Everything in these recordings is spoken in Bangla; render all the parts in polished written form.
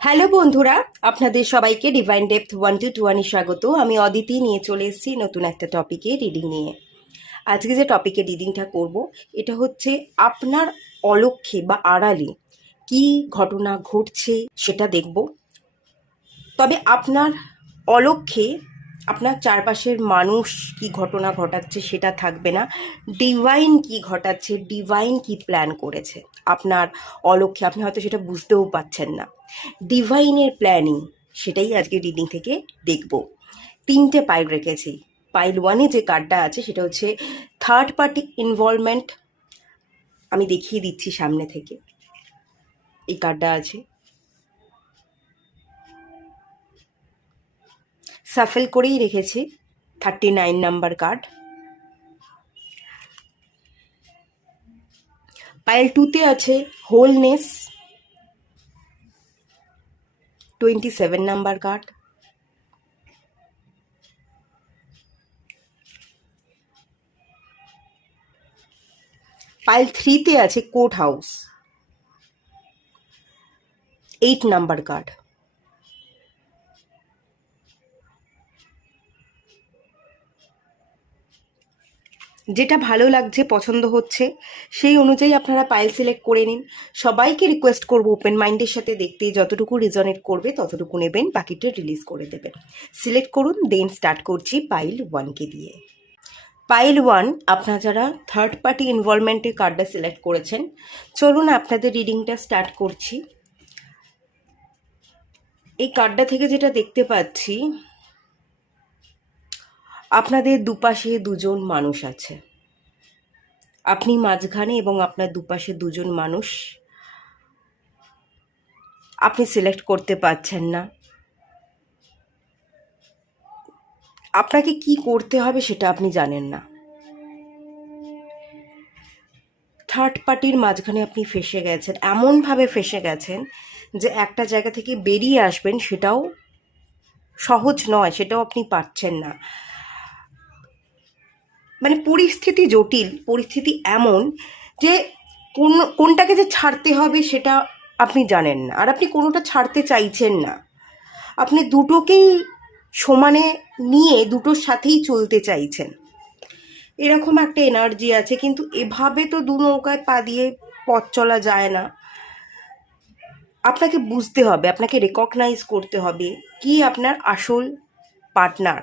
হ্যালো বন্ধুরা, আপনাদের সবাইকে ডিভাইন ডেপথ 1 to 2 স্বাগত। আমি অদিতি নিয়ে চলে এসেছি নতুন একটা টপিকে রিডিং নিয়ে। আজকে যে টপিকে রিডিংটা করব, এটা হচ্ছে আপনার অলক্ষ্যে বা আড়ালে কি ঘটনা ঘটছে সেটা দেখব। তবে আপনার অলক্ষ্যে আপনার চারপাশের মানুষ কি ঘটনা ঘটাচ্ছে সেটা থাকবে না। ডিভাইন কি ঘটাচ্ছে, ডিভাইন কি প্ল্যান করেছে আপনার অলক্ষ্যে, আপনি হয়তো সেটা বুঝতেও পাচ্ছেন না। ডিভাইনের প্ল্যানিং সেটাই আজকে রিডিং থেকে দেখব। তিনটে পাইল রেখেছি। পাইল 1-এ যে কার্ডটা আছে সেটা হচ্ছে থার্ড পার্টি ইনভলভমেন্ট। আমি দেখিয়ে দিচ্ছি সামনে থেকে। এই কার্ডটা আছে। সাফেল করেই রেখেছি, 39 নাম্বার কার্ড। পাইল 2-তে আছে হোলনেস, 27 নাম্বার কার্ড। পাইল 3-তে আছে কোর্ট হাউস, 8 নাম্বার কার্ড। যেটা ভালো লাগছে, পছন্দ হচ্ছে, সেই অনুযায়ী আপনারা পাইল সিলেক্ট করে নিন। সবাইকে রিকোয়েস্ট করব ওপেন মাইন্ডের সাথে দেখতে, যতটুকু রিজনেট করবে ততটুকু নেবেন, বাকিটা রিলিজ করে দেবেন। সিলেক্ট করুন, দেন স্টার্ট করছি পাইল 1-কে দিয়ে। পাইল 1, আপনারা যারা থার্ড পার্টি ইনভলভমেন্টের কার্ডটা সিলেক্ট করেছেন, চলুন আপনাদের রিডিংটা স্টার্ট করছি। এই কার্ডটা থেকে যেটা দেখতে পাচ্ছি, আপনাদের দুপাশে দুজন মানুষ আছে, আপনি মাঝখানে এবং আপনার দুপাশে দুজন মানুষ। আপনি সিলেক্ট করতে পারছেন না, আপনাকে কি করতে হবে সেটা আপনি জানেন না। থার্ড পার্টির মাঝখানে আপনি ফেঁসে গেছেন, এমনভাবে ফেঁসে গেছেন যে একটা জায়গা থেকে বেরিয়ে আসবেন সেটাও সহজ নয়, সেটাও আপনি পারছেন না। মানে পরিস্থিতি জটিল, পরিস্থিতি এমন যে কোনটাকে যে ছাড়তে হবে সেটা আপনি জানেন না, আর আপনি কোনোটা ছাড়তে চাইছেন না। আপনি দুটোকেই সমানে নিয়ে দুটোর সাথেই চলতে চাইছেন, এরকম একটা এনার্জি আছে। কিন্তু এভাবে তো দু নৌকায় পা দিয়ে পথ চলা যায় না। আপনাকে বুঝতে হবে, আপনাকে রেকগনাইজ করতে হবে কি আপনার আসল পার্টনার,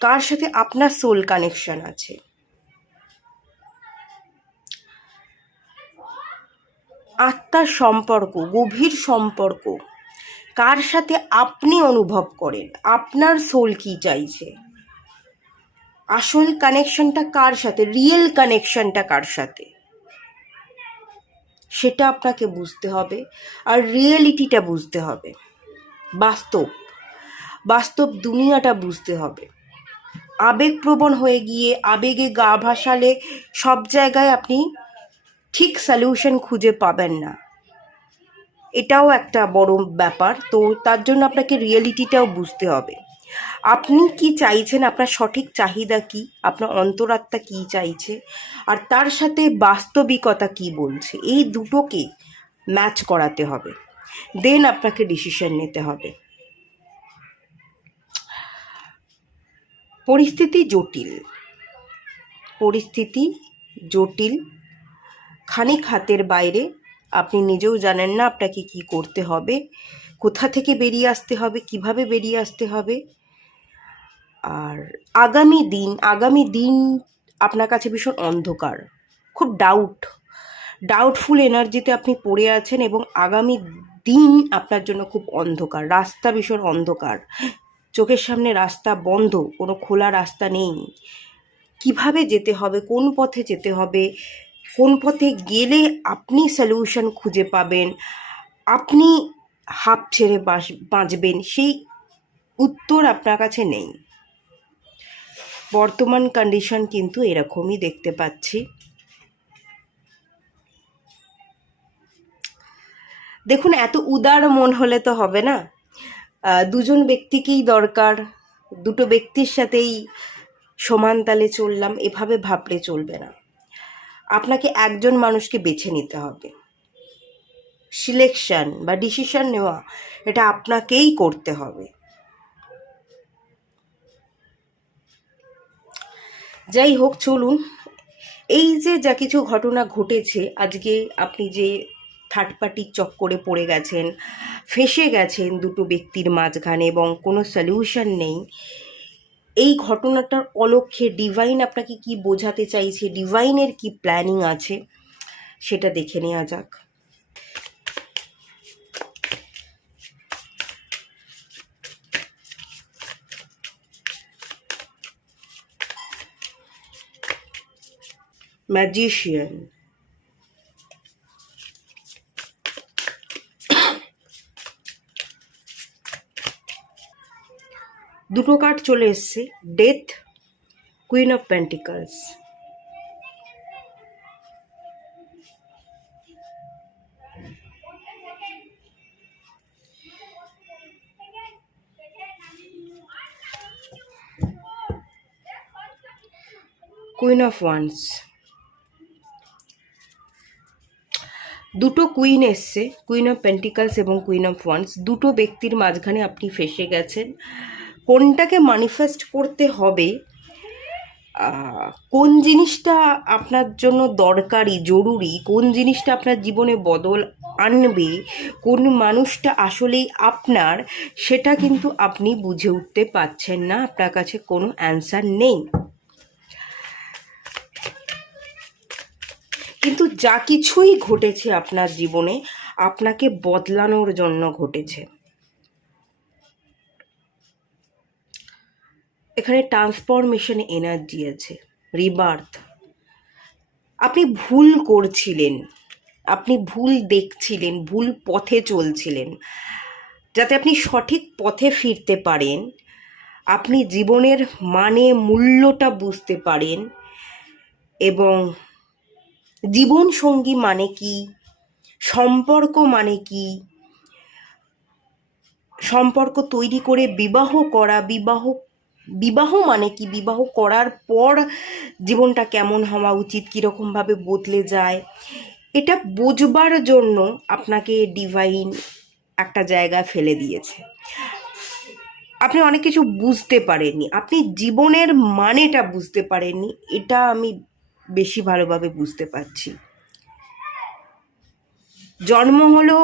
কার সাথে আপনার সোল কানেকশন আছে। আত্মার সম্পর্ক, গভীর সম্পর্ক, কার সাথে আপনি অনুভব করেন, আপনার সোল কি চাইছে, আসল কানেকশনটা কার সাথে, রিয়েল কানেকশনটা কার সাথে, সেটা আপনাকে বুঝতে হবে। আর রিয়েলিটিটা বুঝতে হবে, বাস্তব বাস্তব দুনিয়াটা বুঝতে হবে। আবেগপ্রবণ হয়ে গিয়ে আবেগে গা ভাসালে সব জায়গায় আপনি ঠিক সলিউশন খুঁজে পাবেন না, এটাও একটা বড় ব্যাপার। তো তার জন্য আপনাকে রিয়েলিটিটাও বুঝতে হবে। আপনি কি চাইছেন, আপনার সঠিক চাহিদা কি, আপনার অন্তরাত্মা কি চাইছে, আর তার সাথে বাস্তবিকতা কি বলছে, এই দুটোকে ম্যাচ করাতে হবে। দেন আপনাকে ডিসিশন নিতে হবে। পরিস্থিতি জটিল, পরিস্থিতি জটিল, খানিক হাতের বাইরে। আপনি নিজেও জানেন না আপনাকে কি করতে হবে, কোথা থেকে বেরিয়ে আসতে হবে, কিভাবে বেরিয়ে আসতে হবে। আর আগামী দিন আপনার কাছে ভীষণ অন্ধকার, খুব ডাউটফুল এনার্জিতে আপনি পড়ে আছেন, এবং আগামী দিন আপনার জন্য খুব অন্ধকার, রাস্তা ভীষণ অন্ধকার, চোখের সামনে রাস্তা বন্ধ, কোনো খোলা রাস্তা নেই। কিভাবে যেতে হবে, কোন পথে যেতে হবে, কোন পথে গেলে আপনি সলিউশন খুঁজে পাবেন, আপনি হাঁপ ছেড়ে বাঁচবেন, সেই উত্তর আপনার কাছে নেই। বর্তমান কন্ডিশন কিন্তু এরকমই দেখতে পাচ্ছি। দেখুন, এত উদার মন হলে তো হবে না, দুজন ব্যক্তিকেই দরকার, দুটো ব্যক্তির সাথেই সমান তালে চললাম, এভাবে ভাবলে চলবে না। আপনাকে একজন মানুষকে বেছে নিতে হবে, সিলেকশন বা ডিসিশন নেওয়া এটা আপনাকেই করতে হবে। যাই হোক, চলুন, এই যে যা কিছু ঘটনা ঘটেছে আজকে, আপনি যে থার্ড পার্টির চক্করে পড়ে গেছেন, ফেঁসে গেছেন দুটো ব্যক্তির মাঝখানে এবং কোনো সলিউশন নেই, এই ঘটনাটার অলক্ষ্যে ডিভাইন আপনাকে কি বোঝাতে চাইছে, ডিভাইনের কি প্ল্যানিং আছে, সেটা দেখে নেওয়া যাক। ম্যাজিশিয়ান, দুটো কার্ড চলে এসছে, death, queen of pentacles. Queen of wands, দুটো কুইন এসছে, কুইন অফ পেন্টিকলস এবং কুইন অফ ওয়ান্স। দুটো ব্যক্তির মাঝখানে আপনি ফেঁসে গেছেন। কোনটাকে ম্যানিফেস্ট করতে হবে, কোন জিনিসটা আপনার জন্য দরকারি, জরুরি, কোন জিনিসটা আপনার জীবনে বদল আনবে, কোন মানুষটা আসলেই আপনার, সেটা কিন্তু আপনি বুঝে উঠতে পারছেন না। আপনার কাছে কোনো অ্যান্সার নেই। কিন্তু যা কিছুই ঘটেছে আপনার জীবনে আপনাকে বদলানোর জন্য ঘটেছে। এখানে ট্রান্সফরমেশন এনার্জি আছে, রিবার্থ। আপনি ভুল করছিলেন, আপনি ভুল দেখছিলেন, ভুল পথে চলছিলেন। যাতে আপনি সঠিক পথে ফিরতে পারেন, আপনি জীবনের মানে মূল্যটা বুঝতে পারেন এবং জীবন সঙ্গী মানে কি, সম্পর্ক মানে কি, সম্পর্ক তৈরি করে বিবাহ করা, বিবাহ মানে কি, বিবাহ করার পর জীবনটা কেমন হওয়া উচিত, কীরকমভাবে বদলে যায়, এটা বোঝবার জন্য আপনাকে ডিভাইন একটা জায়গায় ফেলে দিয়েছে। আপনি অনেক কিছু বুঝতে পারেননি, আপনি জীবনের মানেটা বুঝতে পারেননি, এটা আমি বেশি ভালোভাবে বুঝতে পারছি। জন্ম হলো,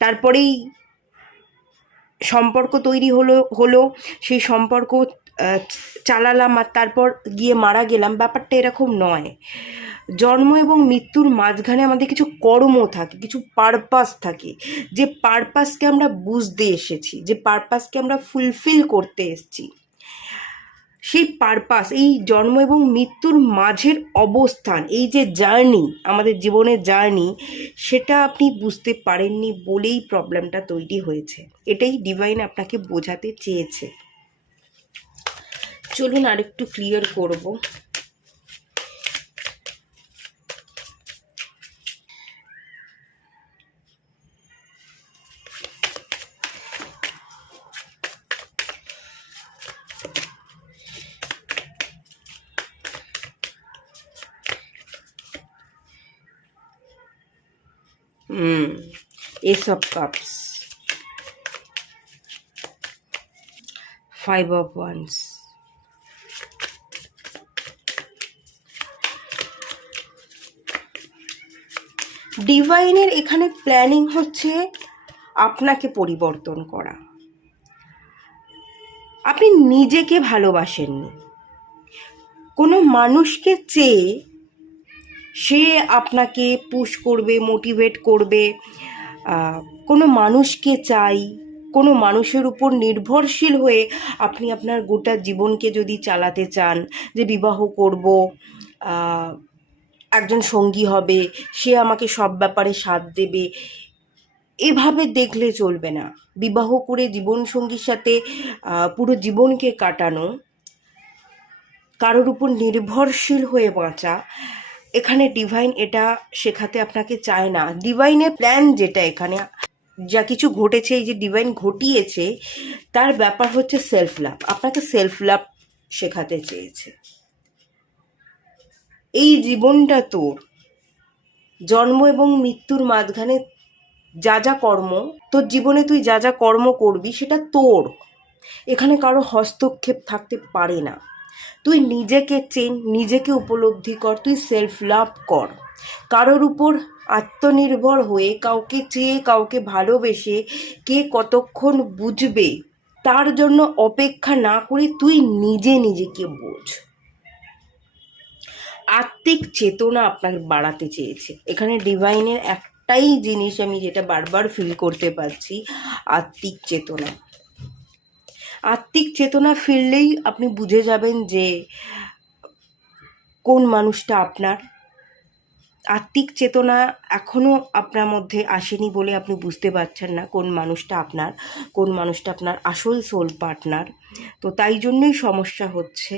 তারপরেই সম্পর্ক তৈরি হলো সেই সম্পর্ক চালালাম আর তারপর গিয়ে মারা গেলাম, ব্যাপারটা এরকম নয়। জন্ম এবং মৃত্যুর মাঝখানে আমাদের কিছু কর্ম থাকে, কিছু পারপাস থাকে, যে পারপাসকে আমরা বুঝতে এসেছি, যে পারপাসকে আমরা ফুলফিল করতে এসেছি। সেই পারপাস, এই জন্ম এবং মৃত্যুর মাঝের অবস্থান, এই যে জার্নি, আমাদের জীবনের জার্নি, সেটা আপনি বুঝতে পারেননি বলেই প্রবলেমটা তৈরি হয়েছে। এটাই ডিভাইন আপনাকে বোঝাতে চেয়েছে। চলুন আরেকটু ক্লিয়ার করব। Ace of Cups, Five of Wands, ডিভাইনের এখানে প্ল্যানিং হচ্ছে আপনাকে পরিবর্তন করা। আপনি নিজেকে ভালোবাসেননি, কোনো মানুষকে চেয়ে সে আপনাকে পুশ করবে, মোটিভেট করবে, কোনো মানুষকে চাই, কোনো মানুষের উপর নির্ভরশীল হয়ে আপনি আপনার গোটা জীবনকে যদি চালাতে চান, যে বিবাহ করব, একজন সঙ্গী হবে, সে আমাকে সব ব্যাপারে সাথ দেবে, এভাবে দেখলে চলবে না। বিবাহ করে জীবনসঙ্গীর সাথে পুরো জীবনকে কাটানো, কারোর উপর নির্ভরশীল হয়ে বাঁচা, এখানে ডিভাইন এটা শেখাতে আপনাকে চায় না। ডিভাইনের প্ল্যান যেটা, এখানে যা কিছু ঘটেছে, এই যে ডিভাইন ঘটিয়েছে, তার ব্যাপার হচ্ছে সেলফ লাভ। আপনাকে সেলফ লাভ শেখাতে চেয়েছে। এই জীবনটা তোর, জন্ম এবং মৃত্যুর মাঝখানে যা যা কর্ম, তোর জীবনে তুই যা যা কর্ম করবি সেটা তোর, এখানে কারো হস্তক্ষেপ থাকতে পারে না। তুই নিজেকে চেন, নিজেকে উপলব্ধি কর, তুই সেলফ লাভ কর। কারোর উপর আত্মনির্ভর হয়ে, কাউকে চেয়ে, কাউকে ভালোবেসে কে কতক্ষণ বুঝবে তার জন্য অপেক্ষা না করে তুই নিজে নিজেকে বোঝ। আত্মিক চেতনা আপনাকে বাড়াতে চেয়েছে এখানে ডিভাইনের একটাই জিনিস আমি যেটা বারবার ফিল করতে পারছি, আত্মিক চেতনা। আত্মিক চেতনা ফিরলেই আপনি বুঝে যাবেন যে কোন মানুষটা আপনার। আত্মিক চেতনা এখনও আপনার মধ্যে আসেনি বলে আপনি বুঝতে পারছেন না কোন মানুষটা আপনার, কোন মানুষটা আপনার আসল সোল পার্টনার। তো তাই জন্যই সমস্যা হচ্ছে।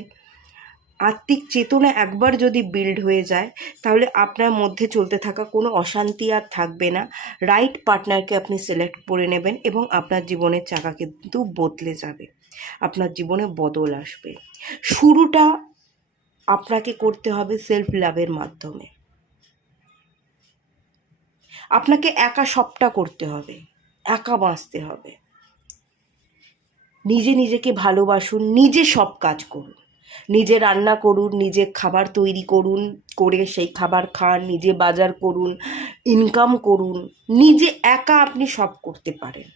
আত্মিক চেতনা একবার যদি বিল্ড হয়ে যায় তাহলে আপনার মধ্যে চলতে থাকা কোনো অশান্তি আর থাকবে না। রাইট পার্টনারকে আপনি সিলেক্ট করে নেবেন এবং আপনার জীবনের চাকা কিন্তু বদলে যাবে, আপনার জীবনে বদল আসবে। শুরুটা আপনাকে করতে হবে সেলফ লাভের মাধ্যমে। আপনাকে একা সবটা করতে হবে, একা বাঁচতে হবে। নিজে নিজেকে ভালোবাসুন, নিজে সব কাজ করুন, নিজে রান্না করুন, নিজে খাবার তৈরি করুন, করে সেই খাবার খান, নিজে বাজার করুন, ইনকাম করুন। নিজে একা আপনি সব করতে পারেন।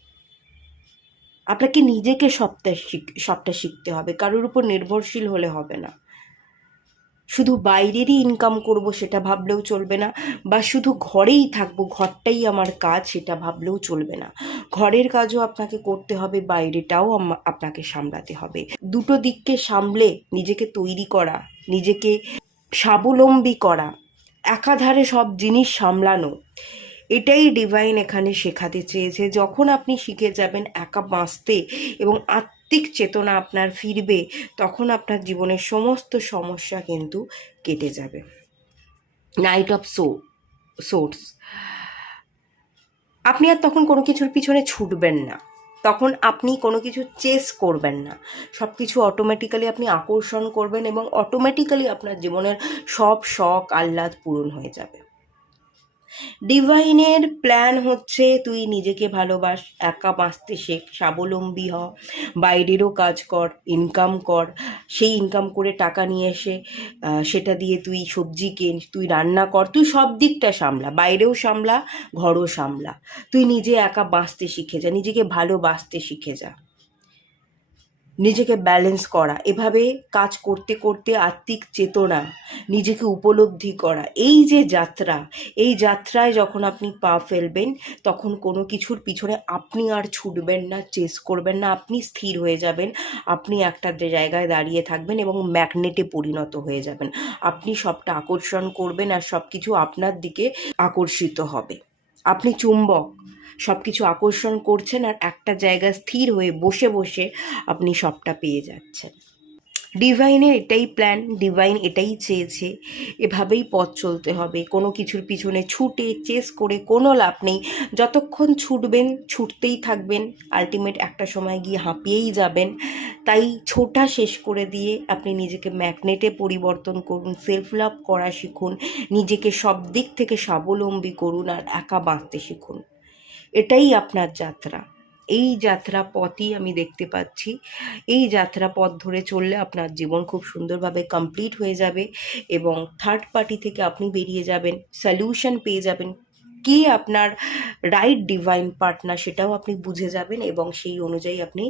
আপনাকে নিজেকে সবটা শিখতে হবে, কারোর উপর নির্ভরশীল হলে হবে না। শুধু বাইরেরই ইনকাম করব সেটা ভাবলেও চলবে না, বা শুধু ঘরেই থাকবো, ঘরটাই আমার কাজ সেটা ভাবলেও চলবে না। ঘরের কাজও আপনাকে করতে হবে, বাইরেটাও আপনাকে সামলাতে হবে। দুটো দিককে সামলে নিজেকে তৈরি করা, নিজেকে স্বাবলম্বী করা, একাধারে সব জিনিস সামলানো, এটাই ডিভাইন এখানে শেখাতে চেয়েছে। যখন আপনি শিখে যাবেন একা বাঁচতে এবং আত্মিক চেতনা আপনার ফিরবে, তখন আপনার জীবনের সমস্ত সমস্যা কিন্তু কেটে যাবে। নাইট অফ সোর্স, আপনি আর তখন কোনো কিছুর পিছনে ছুটবেন না, তখন আপনি কোনো কিছু চেস করবেন না, সব কিছু অটোমেটিক্যালি আপনি আকর্ষণ করবেন এবং অটোমেটিক্যালি আপনার জীবনের সব শখ আহ্লাদ পূরণ হয়ে যাবে। ডিভাইনের প্ল্যান হচ্ছে তুই নিজেকে ভালোবাস, একা বাঁচতে শেখ, স্বাবলম্বী হ, বাইরেরও কাজ কর, ইনকাম কর, সেই ইনকাম করে টাকা নিয়ে এসে সেটা দিয়ে তুই সবজি কেন, তুই রান্না কর, তুই সব দিকটা সামলা, বাইরেও সামলা, ঘরও সামলা। তুই নিজে একা বাঁচতে শিখে যা, নিজেকে ভালোবাসতে শিখে যা, নিজেকে ব্যালেন্স করা। এভাবে কাজ করতে করতে আত্মিক চেতনা, নিজেকে উপলব্ধি করা, এই যে যাত্রা, এই যাত্রায় যখন আপনি পা ফেলবেন তখন কোনো কিছুর পিছনে আপনি আর ছুটবেন না, চেস করবেন না, আপনি স্থির হয়ে যাবেন। আপনি একটা জায়গায় দাঁড়িয়ে থাকবেন এবং ম্যাগনেটে পরিণত হয়ে যাবেন। আপনি সবটা আকর্ষণ করবেন আর সব কিছু আপনার দিকে আকর্ষিত হবে। আপনি চুম্বক, সব কিছু আকর্ষণ করছেন আর একটা জায়গায় স্থির হয়ে বসে বসে আপনি সবটা পেয়ে যাচ্ছেন। ডিভাইনের এটাই প্ল্যান, ডিভাইন এটাই চেয়েছে, এভাবেই পথ চলতে হবে। কোনো কিছুর পিছনে ছুটে চেস করে কোনো লাভ নেই। যতক্ষণ ছুটবেন, ছুটতেই থাকবেন, আলটিমেট একটা সময় গিয়ে হাঁপিয়েই যাবেন। তাই ছোটা শেষ করে দিয়ে আপনি নিজেকে ম্যাগনেটে পরিবর্তন করুন, সেলফ লাভ করা শিখুন, নিজেকে সব দিক থেকে স্বাবলম্বী করুন আর একা বাঁচতে শিখুন। এটাই আপনার যাত্রা। এই যাত্রা পথই আমি দেখতে পাচ্ছি। এই যাত্রা পথ ধরে চললে আপনার জীবন খুব সুন্দরভাবে কমপ্লিট হয়ে যাবে এবং থার্ড পার্টি থেকে আপনি বেরিয়ে যাবেন, সলিউশন পেয়ে যাবেন, কে আপনার রাইট ডিভাইন পার্টনার সেটাও আপনি বুঝে যাবেন এবং সেই অনুযায়ী আপনি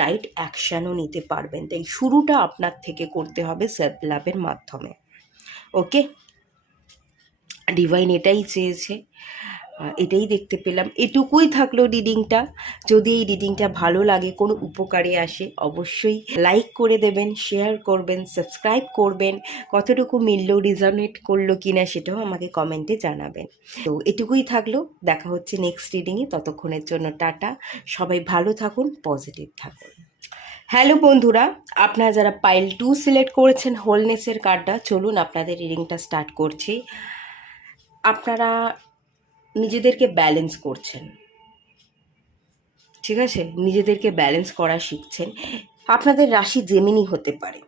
রাইট অ্যাকশানও নিতে পারবেন। তাই শুরুটা আপনার থেকে করতে হবে সেলফ লাভের মাধ্যমে। ওকে, ডিভাইন এটাই চেয়েছে, এটাই দেখতে পেলাম। এটুকুই থাকলো রিডিংটা। যদি এই রিডিংটা ভালো লাগে, কোনো উপকারে আসে, অবশ্যই লাইক করে দেবেন, শেয়ার করবেন, সাবস্ক্রাইব করবেন। কতটুকু মিলল, রিজনেট করলো কিনা সেটাও আমাকে কমেন্টে জানাবেন। তো এটুকুই থাকলো, দেখা হচ্ছে নেক্সট রিডিংয়ে। ততক্ষণের জন্য টাটা, সবাই ভালো থাকুন, পজিটিভ থাকুন। হ্যালো বন্ধুরা, আপনারা যারা পাইল 2 সিলেক্ট করেছেন হোলনেসের কার্ডটা, চলুন আপনাদের রিডিংটা স্টার্ট করছি। আপনারা নিজেদেরকে ব্যালেন্স করছেন, ঠিক আছে, নিজেদেরকে ব্যালেন্স করা শিখছেন। আপনাদের রাশি জেমিনি হতে পারে।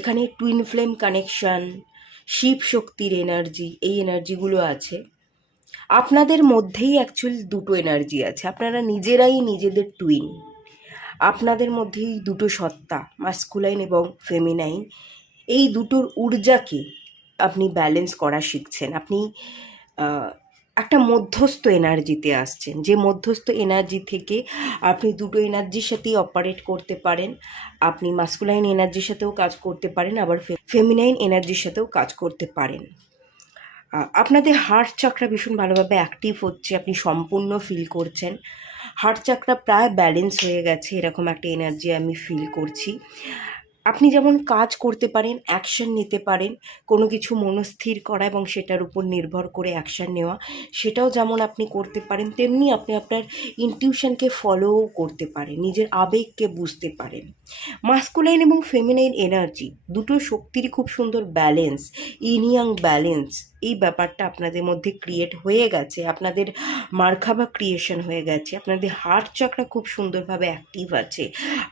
এখানে টুইন ফ্লেম কানেকশন, শিব শক্তির এনার্জি, এই এনার্জিগুলো আছে। আপনাদের মধ্যেই অ্যাকচুয়ালি দুটো এনার্জি আছে, আপনারা নিজেরাই নিজেদের টুইন। আপনাদের মধ্যেই দুটো সত্তা, মাস্কুলাইন এবং ফেমিনাইন, এই দুটোর ঊর্জাকে আপনি ব্যালেন্স করা শিখছেন। আপনি একটা মধ্যস্থ এনার্জিতে আসছেন, যে মধ্যস্থ এনার্জি থেকে আপনি দুটো এনার্জির সাথেই অপারেট করতে পারেন। আপনি মাস্কুলাইন এনার্জির সাথেও কাজ করতে পারেন, আবার ফেমিনাইন এনার্জির সাথেও কাজ করতে পারেন। আপনাদের হার্ট চাকরা ভীষণ ভালোভাবে অ্যাক্টিভ হচ্ছে, আপনি সম্পূর্ণ ফিল করছেন। হার্ট চাকরা প্রায় ব্যালেন্স হয়ে গেছে, এরকম একটা এনার্জি আমি ফিল করছি। আপনি যেমন কাজ করতে পারেন, অ্যাকশন নিতে পারেন, কোনো কিছু মনস্থির করা এবং সেটার উপর নির্ভর করে অ্যাকশন নেওয়া, সেটাও যেমন আপনি করতে পারেন, তেমনি আপনি আপনার ইনটিউশনকে ফলোও করতে পারেন, নিজের আবেগকে বুঝতে পারেন। মাস্কুলাইন এবং ফেমিনাইন এনার্জি দুটো শক্তিরই খুব সুন্দর ব্যালেন্স, ইন ইয়াং ব্যালেন্স, এই ব্যাপারটা আপনাদের মধ্যে ক্রিয়েট হয়ে গেছে। আপনাদের মার্খাবা ক্রিয়েশন হয়ে গেছে, আপনাদের হার্ট চাকরা খুব সুন্দরভাবে অ্যাক্টিভ আছে,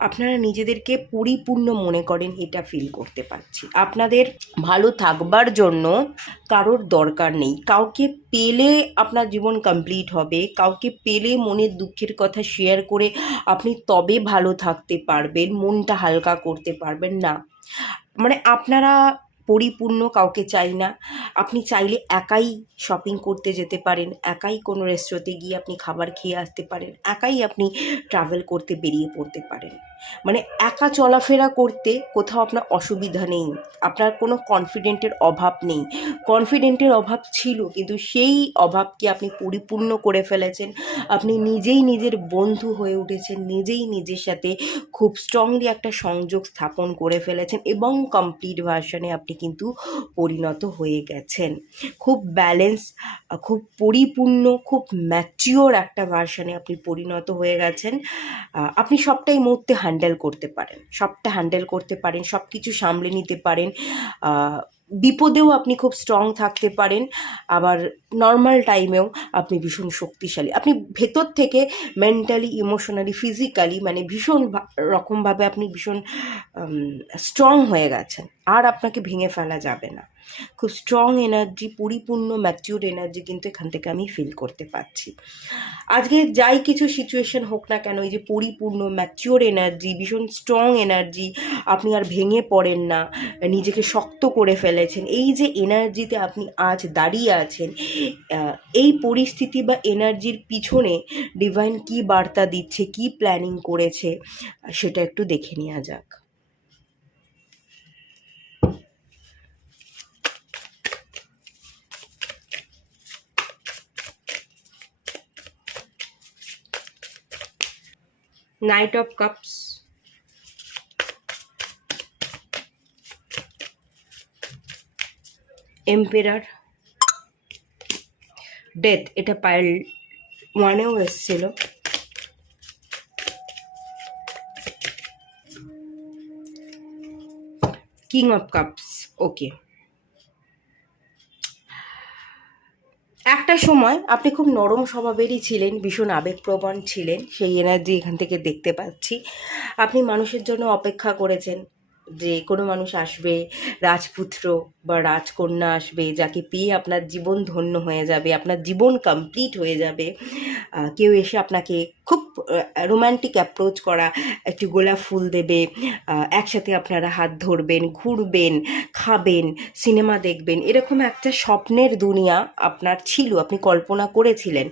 আপনারা নিজেদেরকে পরিপূর্ণ মনে করেন, এটা ফিল করতে পারছি। আপনাদের ভালো থাকবার জন্য কারোর দরকার নেই, কাউকে পেলে আপনার জীবন কমপ্লিট হবে, কাউকে পেলে মনের দুঃখের কথা শেয়ার করে আপনি তবে ভালো থাকতে পারবেন, মনটা হালকা করতে পারবেন না। মানে আপনারা পরিপূর্ণ কাউকে চাই না। আপনি চাইলে একাই শপিং করতে যেতে পারেন, একাই কোনো রেস্টুরেন্টে গিয়ে আপনি খাবার খেয়ে আসতে পারেন, একাই আপনি ট্রাভেল করতে বেরিয়ে পড়তে পারেন। মানে একা চলাফেরা করতে কোথাও আপনার অসুবিধা নেই, আপনার কোনো কনফিডেন্টের অভাব নেই। কনফিডেন্টের অভাব ছিল, কিন্তু সেই অভাবকে আপনি পরিপূর্ণ করে ফেলেছেন। আপনি নিজেই নিজের বন্ধু হয়ে উঠেছেন, নিজেই নিজের সাথে খুব স্ট্রংলি একটা সংযোগ স্থাপন করে ফেলেছেন এবং কমপ্লিট ভার্সনে আপনি কিন্তু পরিণত হয়ে গেছেন। খুব ব্যালেন্স, খুব পরিপূর্ণ, খুব ম্যাচিওর একটা ভার্সনে আপনি পরিণত হয়ে গেছেন। আপনি সবটাই মুহূর্তে হ্যান্ডেল করতে পারেন, সবটা হ্যান্ডেল করতে পারেন, সব কিছু সামলে নিতে পারেন। বিপদেও আপনি খুব স্ট্রং থাকতে পারেন, আবার নর্মাল টাইমেও আপনি ভীষণ শক্তিশালী। আপনি ভেতর থেকে মেন্টালি, ইমোশনালি, ফিজিক্যালি মানে ভীষণ রকমভাবে আপনি ভীষণ স্ট্রং হয়ে গেছেন, আর আপনাকে ভেঙে ফেলা যাবে না। খুব স্ট্রং এনার্জি, পরিপূর্ণ ম্যাচিউর এনার্জি কিন্তু এখান থেকে আমি ফিল করতে পারছি। আজকে যাই কিছু সিচুয়েশন হোক না কেন, এই যে পরিপূর্ণ ম্যাচিওর এনার্জি, ভীষণ স্ট্রং এনার্জি, আপনি আর ভেঙে পড়েন না, নিজেকে শক্ত করে ফেলেছেন, এই যে এনার্জিতে আপনি আজ দাঁড়িয়ে আছেন, এই পরিস্থিতি বা এনার্জির পিছনে ডিভাইন কী বার্তা দিচ্ছে, কী প্ল্যানিং করেছে, সেটা একটু দেখে নেওয়া যাক। Knight of Cups, emperor, death, এটা পাইল ওয়ানেও এসেছিল, কিং অফ কাপস। ওকে, একটা সময় আপনি খুব নরম স্বভাবেরই ছিলেন, ভীষণ আবেগপ্রবণ ছিলেন, সেই এনার্জি এখান থেকে দেখতে পাচ্ছি। আপনি মানুষের জন্য অপেক্ষা করেছেন, যে কোনো মানুষ আসবে, রাজপুত্র বা রাজকন্যা আসবে, যাকে পেয়ে আপনার জীবন ধন্য হয়ে যাবে, আপনার জীবন কমপ্লিট হয়ে যাবে। কেউ এসে আপনাকে খুব রোম্যান্টিক অ্যাপ্রোচ করা, একটু গোলাপ ফুল দেবে, একসাথে আপনারা হাত ধরবেন, ঘুরবেন, খাবেন, সিনেমা দেখবেন, এরকম একটা স্বপ্নের দুনিয়া আপনার ছিল, আপনি কল্পনা করেছিলেন।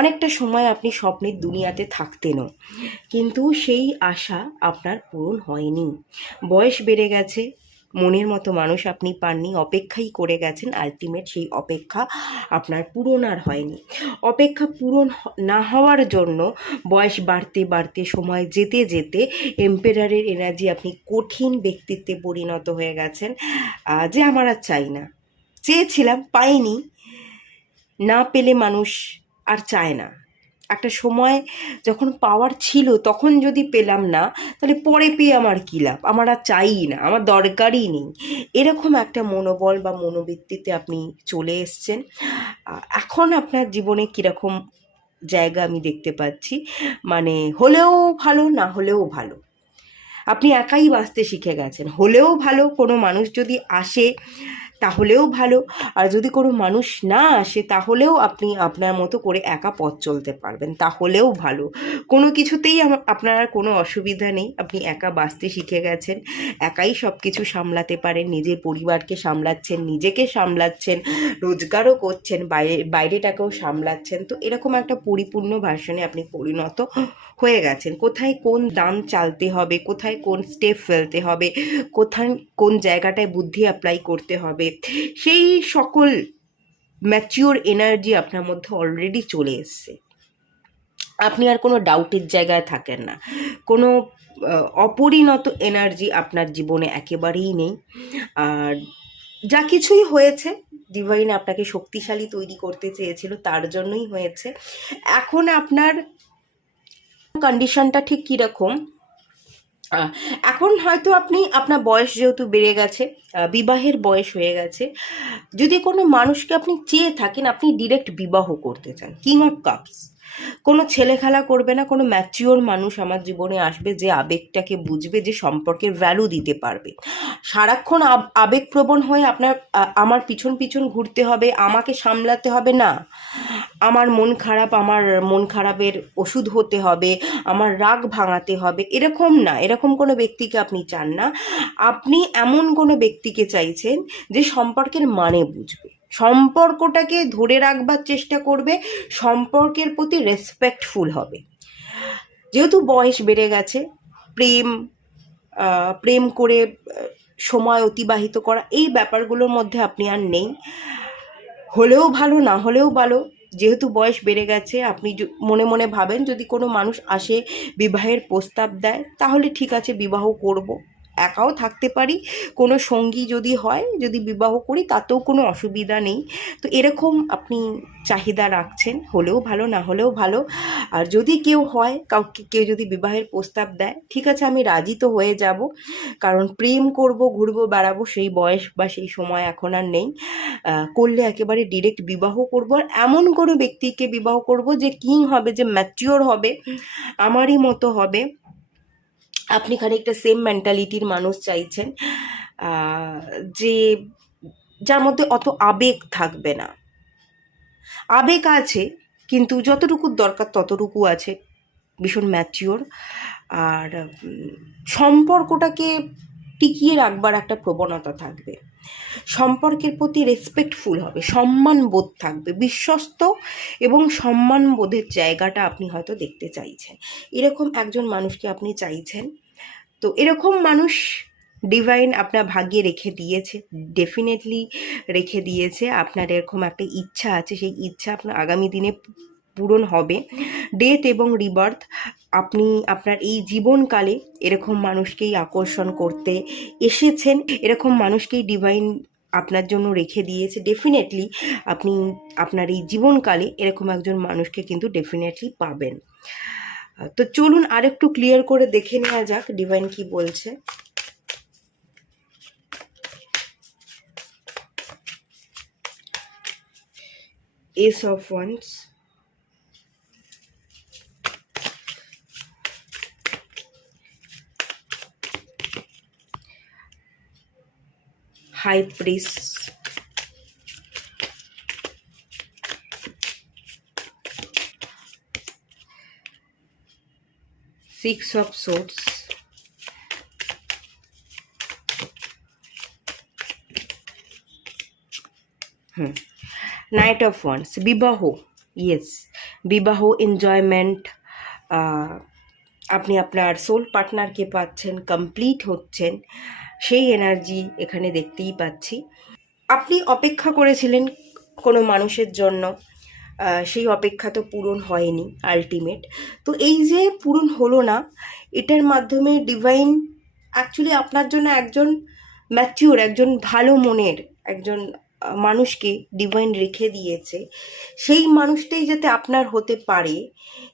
অনেকটা সময় আপনি স্বপ্নের দুনিয়াতে থাকতেনও, কিন্তু সেই আশা আপনার পূরণ হয়নি। বয়স বেড়ে গেছে, মনের মতো মানুষ আপনি পাননি, অপেক্ষাই করে গেছেন, আলটিমেট সেই অপেক্ষা আপনার পূরণ আর হয়নি। অপেক্ষা পূরণ না হওয়ার জন্য বয়স বাড়তে বাড়তে, সময় যেতে যেতে এম্পেরারের এনার্জি, আপনি কঠিন ব্যক্তিত্বে পরিণত হয়ে গেছেন, যে আমার আর চাই না, চেয়েছিলাম পাইনি, না পেলে মানুষ আর চায় না। একটা সময় যখন পাওয়ার ছিল তখন যদি পেলাম না, তাহলে পরে পেয়ে আমার কী লাভ, আমার আর চাইই না, আমার দরকারই নেই, এরকম একটা মনোবল বা মনোবৃত্তিতে আপনি চলে এসছেন। এখন আপনার জীবনে কীরকম জায়গা আমি দেখতে পাচ্ছি, মানে হলেও ভালো, না হলেও ভালো, আপনি একাই বাঁচতে শিখে গেছেন। হলেও ভালো, কোনো মানুষ যদি আসে তাহলেও ভালো। আর যদি কোনো মানুষ না আসে তাহলেও আপনি আপনার মতো করে একা পথ চলতে পারবেন, তাহলেও ভালো। কোনো কিছুতেই আপনার আর কোনো অসুবিধা নেই, আপনি একা বাঁচতে শিখে গেছেন, একাই সব কিছু সামলাতে পারেন, নিজের পরিবারকে সামলাচ্ছেন, নিজেকে সামলাচ্ছেন, রোজগারও করছেন, বাইরেটাকেও সামলাচ্ছেন। তো এরকম একটা পরিপূর্ণ ভার্সনে আপনি পরিণত হয়ে গেছেন। কোথায় কোন দাম চালতে হবে, কোথায় কোন স্টেপ ফেলতে হবে, কোথায় কোন জায়গাটায় বুদ্ধি অ্যাপ্লাই করতে হবে, সেই সকল ম্যাচিওর এনার্জি আপনার মধ্যে অলরেডি চলে এসছে। আপনি আর কোনো ডাউটের জায়গায় থাকেন না, কোনো অপরিণত এনার্জি আপনার জীবনে একেবারেই নেই। আর যা কিছুই হয়েছে, ডিভাইন আপনাকে শক্তিশালী তৈরি করতে চেয়েছিল, তার জন্যই হয়েছে। এখন আপনার কন্ডিশনটা ঠিক কীরকম, এখন হয়তো আপনি আপনার বয়স যেহেতু বেড়ে গেছে, বিবাহের বয়স হয়ে গেছে, যদি কোনো মানুষকে আপনি চেয়ে থাকেন, আপনি ডিরেক্ট বিবাহ করতে চান, কিং অফ কাপস, কোনো ছেলে খেলা করবে না, কোনো ম্যাচিওর মানুষ আমার জীবনে আসবে যে আবেগটাকে বুঝবে, যে সম্পর্কের ভ্যালু দিতে পারবে। সারাক্ষণ আবেগপ্রবণ হয়ে আমার পিছন পিছন ঘুরতে হবে, আমাকে সামলাতে হবে না, আমার মন খারাপের ওষুধ হতে হবে, আমার রাগ ভাঙাতে হবে, এরকম না, এরকম কোনো ব্যক্তিকে আপনি চান না। আপনি এমন কোনো ব্যক্তিকে চাইছেন যে সম্পর্কের মানে বুঝবে, সম্পর্কটাকে ধরে রাখবার চেষ্টা করবে, সম্পর্কের প্রতি রেসপেক্টফুল হবে। যেহেতু বয়স বেড়ে গেছে, প্রেম প্রেম করে সময় অতিবাহিত করা, এই ব্যাপারগুলোর মধ্যে আপনি আর নেই। হলেও ভালো, না হলেও ভালো, যেহেতু বয়স বেড়ে গেছে, আপনি মনে মনে ভাবেন যদি কোনো মানুষ আসে বিবাহের প্রস্তাব দেয় তাহলে ঠিক আছে, বিবাহ করব, একাও থাকতে পারি, কোনো সঙ্গী যদি হয়, যদি বিবাহ করি তাতেও কোনো অসুবিধা নেই। তো এরকম আপনি চাহিদা রাখছেন, হলেও ভালো, না হলেও ভালো। আর যদি কেউ যদি বিবাহের প্রস্তাব দেয়, ঠিক আছে, আমি রাজি তো হয়ে যাব, কারণ প্রেম করব, ঘুরবো বেড়াবো, সেই বয়স বা সেই সময় এখন আর নেই। করলে একেবারে ডিরেক্ট বিবাহ করব, আর এমন কোনো ব্যক্তিকে বিবাহ করব যে কিং হবে, যে ম্যাচিওর হবে, আমারই মতো হবে। আপনি খানিকটা সেম মেন্টালিটির মানুষ চাইছেন, যে যার মধ্যে অত আবেগ থাকবে না। আবেগ আছে, কিন্তু যতটুকু দরকার ততটুকু আছে, ভীষণ ম্যাচিওর। আর সম্পর্কটাকে টিকিয়ে রাখবার একটা প্রবণতা থাকবে, সম্পর্কের প্রতি রেসপেক্টফুল হবে, সম্মান বোধ থাকবে, বিশ্বস্ত এবং সম্মান বোধের জায়গাটা আপনি হয়তো দেখতে চাইছেন। এরকম একজন মানুষকে আপনি চাইছেন। তো এরকম মানুষ ডিভাইন আপনার ভাগ্যে রেখে দিয়েছে, ডেফিনেটলি রেখে দিয়েছে। আপনার এরকম একটা ইচ্ছা আছে, সেই ইচ্ছা আপনার আগামী দিনে পূরণ হবে। ডেথ এবং রিবার্থ, আপনি আপনার এই জীবনকালে এরকম মানুষকেই আকর্ষণ করতে এসেছেন, এরকম মানুষকেই ডিভাইন আপনার জন্য রেখে দিয়েছে। ডেফিনেটলি আপনি আপনার এই জীবনকালে এরকম একজন মানুষকে কিন্তু ডেফিনেটলি পাবেন। তো চলুন আরেকটু ক্লিয়ার করে দেখে নেওয়া যাক ডিভাইন কি বলছে। Ace of wands, high priest, six of swords, knight of wands, বিবাহ, ইয়েস, বিবাহ, এনজয়মেন্ট, আপনি আপনার সোল পার্টনারকে পাচ্ছেন, কমপ্লিট হচ্ছেন, সেই এনার্জি এখানে দেখতেই পাচ্ছি। আপনি অপেক্ষা করেছিলেন কোনো মানুষের জন্য, সেই অপেক্ষা তো পূরণ হয়নি আলটিমেট। তো এই যে পূরণ হলো না, এটার মাধ্যমে ডিভাইন অ্যাকচুয়ালি আপনার জন্য একজন ম্যাচিওর, একজন ভালো মনের একজন মানুষকে ডিভাইন রেখে দিয়েছে। সেই মানুষটাই যাতে আপনার হতে পারে,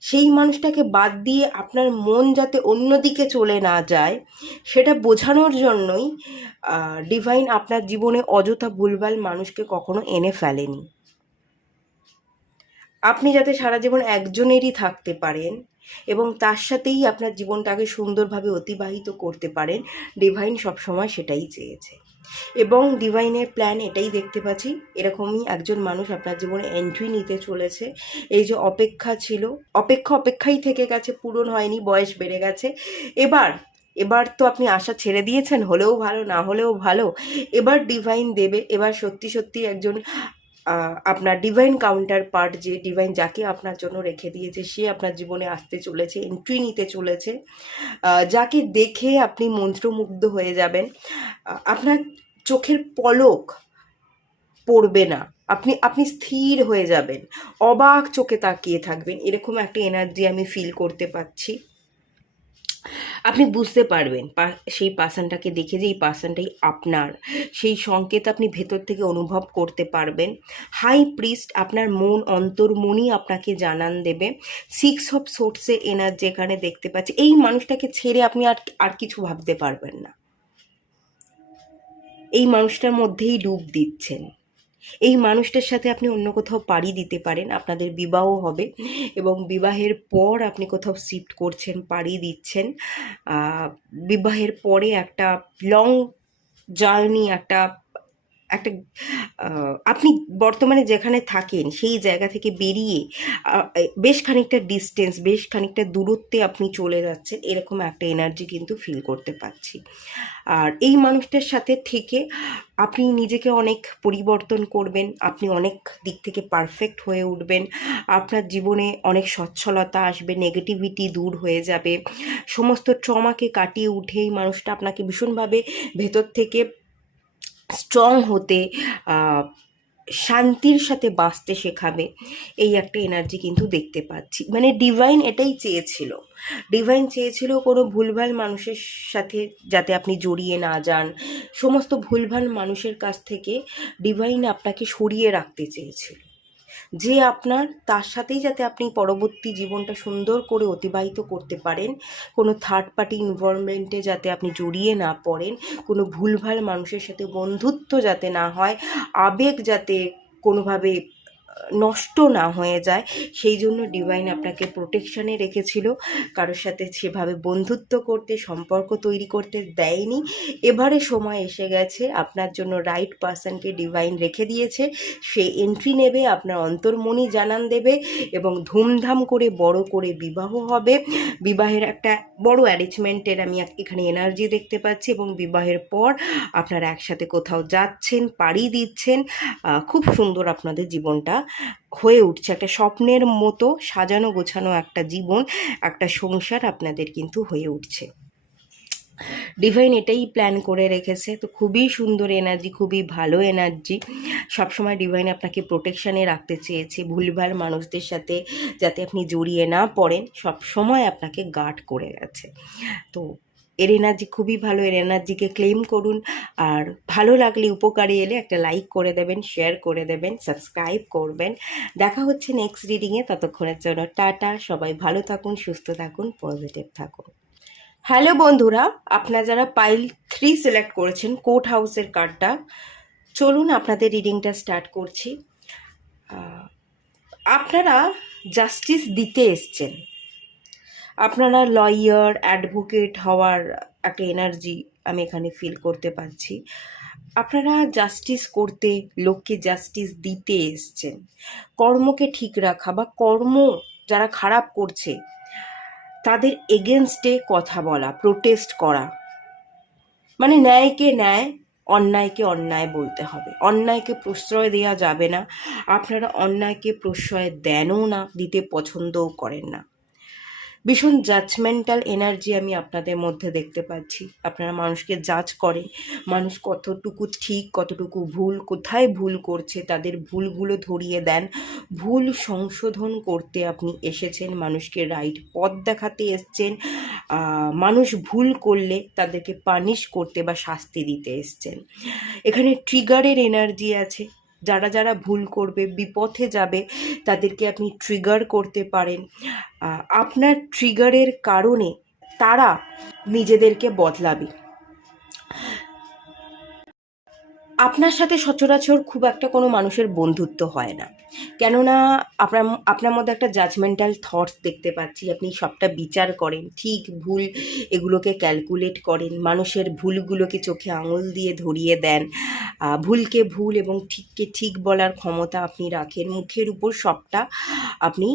সেই মানুষটাকে বাদ দিয়ে আপনার মন যাতে অন্যদিকে চলে না যায়, সেটা বোঝানোর জন্যই ডিভাইন আপনার জীবনে অযথা ভুলভাল মানুষকে কখনো এনে ফেলেনি। আপনি যাতে সারা জীবন একজনেরই থাকতে পারেন এবং তার সাথেই আপনার জীবনটাকে সুন্দরভাবে অতিবাহিত করতে পারেন, ডিভাইন সবসময় সেটাই চেয়েছে। এবং ডিভাইনের প্ল্যান এটাই দেখতে পাচ্ছি, এরকমই একজন মানুষ আপনার জীবনে এন্ট্রি নিতে চলেছে। এই যে অপেক্ষা ছিল, অপেক্ষাই থেকে গেছে, পূরণ হয়নি, বয়স বেড়ে গেছে। এবার এবার তো আপনি আশা ছেড়ে দিয়েছেন, হলেও ভালো না হলেও ভালো, এবার ডিভাইন দেবে। এবার সত্যি সত্যি একজন আপনার ডিভাইন কাউন্টার পার্ট, যে ডিভাইন যাকে আপনার জন্য রেখে দিয়েছে, সে আপনার জীবনে আসতে চলেছে, এন্ট্রি নিতে চলেছে, যাকে দেখে আপনি মন্ত্রমুগ্ধ হয়ে যাবেন। আপনার চোখের পলক পড়বে না, আপনি আপনি স্থির হয়ে যাবেন, অবাক চোখে তাকিয়ে থাকবেন, এরকম একটা এনার্জি আমি ফিল করতে পাচ্ছি। আপনি বুঝতে পারবেন সেই পার্সনটাকে দেখে যে এই পার্সনটাই আপনার, সেই সংকেত আপনি ভেতর থেকে অনুভব করতে পারবেন। হাই প্রিস্ট আপনার মন অন্তর্মনই আপনাকে জানান দেবে। 6 অফ সোর্সে এনার্জি এখানে দেখতে পাচ্ছি। এই মানুষটাকে ছেড়ে আপনি আর কিছু ভাবতে পারবেন না, এই মানুষটার মধ্যেই ডুব দিচ্ছেন। এই মানুষটার সাথে আপনি অন্য কোথাও পাড়ি দিতে পারেন, আপনাদের বিবাহ হবে এবং বিবাহের পর আপনি কোথাও শিফট করছেন, পাড়ি দিচ্ছেন। বিবাহের পরে একটা লং জার্নি, একটা একটা আপনি বর্তমানে যেখানে থাকেন সেই জায়গা থেকে বেরিয়ে বেশ খানিকটা ডিস্টেন্স, বেশ খানিকটা দূরত্বে আপনি চলে যাচ্ছেন, এরকম একটা এনার্জি কিন্তু ফিল করতে পারছি। আর এই মানুষটার সাথে থেকে আপনি নিজেকে অনেক পরিবর্তন করবেন, আপনি অনেক দিক থেকে পারফেক্ট হয়ে উঠবেন, আপনার জীবনে অনেক সচ্ছলতা আসবে, নেগেটিভিটি দূর হয়ে যাবে, সমস্ত ট্রমাকে কাটিয়ে উঠে এই মানুষটা আপনাকে ভীষণভাবে ভেতর থেকে স্ট্রং হতে, শান্তির সাথে বাঁচতে শেখাবে, এই একটা এনার্জি কিন্তু দেখতে পাচ্ছি। মানে ডিভাইন এটাই চেয়েছিল, ডিভাইন চেয়েছিল কোনো ভুলভাল মানুষের সাথে যাতে আপনি জড়িয়ে না যান, সমস্ত ভুলভাল মানুষের কাছ থেকে ডিভাইন আপনাকে সরিয়ে রাখতে চেয়েছিল, যে আপনার তার সাথেই যাতে আপনি পরবর্তী জীবনটা সুন্দর করে অতিবাহিত করতে পারেন, কোনো থার্ড পার্টি ইনভলভমেন্টে যাতে আপনি জড়িয়ে না পড়েন, কোনো ভুলভাল মানুষের সাথে বন্ধুত্ব যাতে না হয়, আবেগ যাতে কোনোভাবে নষ্ট না হয়ে যায়, সেই জন্য ডিভাইন আপনাকে প্রোটেকশানে রেখেছিল, কারোর সাথে সেভাবে বন্ধুত্ব করতে, সম্পর্ক তৈরি করতে দেয়নি। এবারে সময় এসে গেছে, আপনার জন্য রাইট পার্সনকে ডিভাইন রেখে দিয়েছে, সে এন্ট্রি নেবে, আপনার অন্তর্মনি জানান দেবে এবং ধুমধাম করে বড় করে বিবাহ হবে। বিবাহের একটা বড় অ্যারেঞ্জমেন্টের আমি এখানে এনার্জি দেখতে পাচ্ছি এবং বিবাহের পর আপনারা একসাথে কোথাও যাচ্ছেন, পাড়ি দিচ্ছেন, খুব সুন্দর আপনাদের জীবনটা হয়ে উঠছে, একটা স্বপ্নের মতো সাজানো গোছানো একটা জীবন, একটা সংসার আপনাদের কিন্তু হয়ে উঠছে। ডিভাইন এটাই প্ল্যান করে রেখেছে, তো খুবই সুন্দর এনার্জি, খুবই ভালো এনার্জি। সবসময় ডিভাইন আপনাকে প্রোটেকশানে রাখতে চেয়েছে, ভুলভাল মানুষদের সাথে যাতে আপনি জড়িয়ে না পড়েন, সব সময় আপনাকে গার্ড করে গেছে। তো এর এনার্জি খুবই ভালো, এর এনার্জিকে ক্লেম করুন। আর ভালো লাগলে, উপকারে এলে একটা লাইক করে দেবেন, শেয়ার করে দেবেন, সাবস্ক্রাইব করবেন। দেখা হচ্ছে নেক্সট রিডিংয়ে, ততক্ষণের জন্য টাটা। সবাই ভালো থাকুন, সুস্থ থাকুন, পজিটিভ থাকুন। হ্যালো বন্ধুরা, আপনারা যারা পাইল 3 সিলেক্ট করেছেন, কোর্ট হাউসের কার্ডটা, চলুন আপনাদের রিডিংটা স্টার্ট করছি। আপনারা জাস্টিস দিতে এসছেন, আপনারা লয়ার, অ্যাডভোকেট হওয়ার একটা এনার্জি আমি এখানে ফিল করতে পারছি। আপনারা জাস্টিস করতে, লোককে জাস্টিস দিতে এসছেন, কর্মকে ঠিক রাখা বা কর্ম যারা খারাপ করছে তাদের এগেনস্টে কথা বলা, প্রোটেস্ট করা, মানে ন্যায়কে ন্যায়, অন্যায়কে অন্যায় বলতে হবে, অন্যায়কে প্রশ্রয় দেওয়া যাবে না। আপনারা অন্যায়কে প্রশ্রয় দেনও না, দিতে পছন্দও করেন না। ভীষণ জাজমেন্টাল এনার্জি আমি আপনাদের মধ্যে দেখতে পাচ্ছি। আপনারা মানুষকে জাজ করেন, মানুষ কতটুকু ঠিক, কতটুকু ভুল, কোথায় ভুল করছে তাদের ভুলগুলো ধরিয়ে দেন, ভুল সংশোধন করতে আপনি এসেছেন, মানুষকে রাইট পথ দেখাতে এসছেন, মানুষ ভুল করলে তাদেরকে পানিশ করতে বা শাস্তি দিতে এসছেন। এখানে ট্রিগারের এনার্জি আছে, যারা যারা ভুল করবে, বিপথে যাবে, তাদেরকে আপনি ট্রিগার করতে পারেন। আপনার ট্রিগারের কারণে তারা নিজেদেরকে বদলাবে। আপনার সাথে সচরাচর খুব একটা কোনো মানুষের বন্ধুত্ব হয় না, কেননা আপনার আপনার মধ্যে একটা জাজমেন্টাল থটস দেখতে পাচ্ছি। আপনি সবটা বিচার করেন, ঠিক ভুল এগুলোকে ক্যালকুলেট করেন, মানুষের ভুলগুলোকে চোখে আঙুল দিয়ে ধরিয়ে দেন, ভুলকে ভুল এবং ঠিককে ঠিক বলার ক্ষমতা আপনি রাখেন। মুখের উপর সবটা আপনি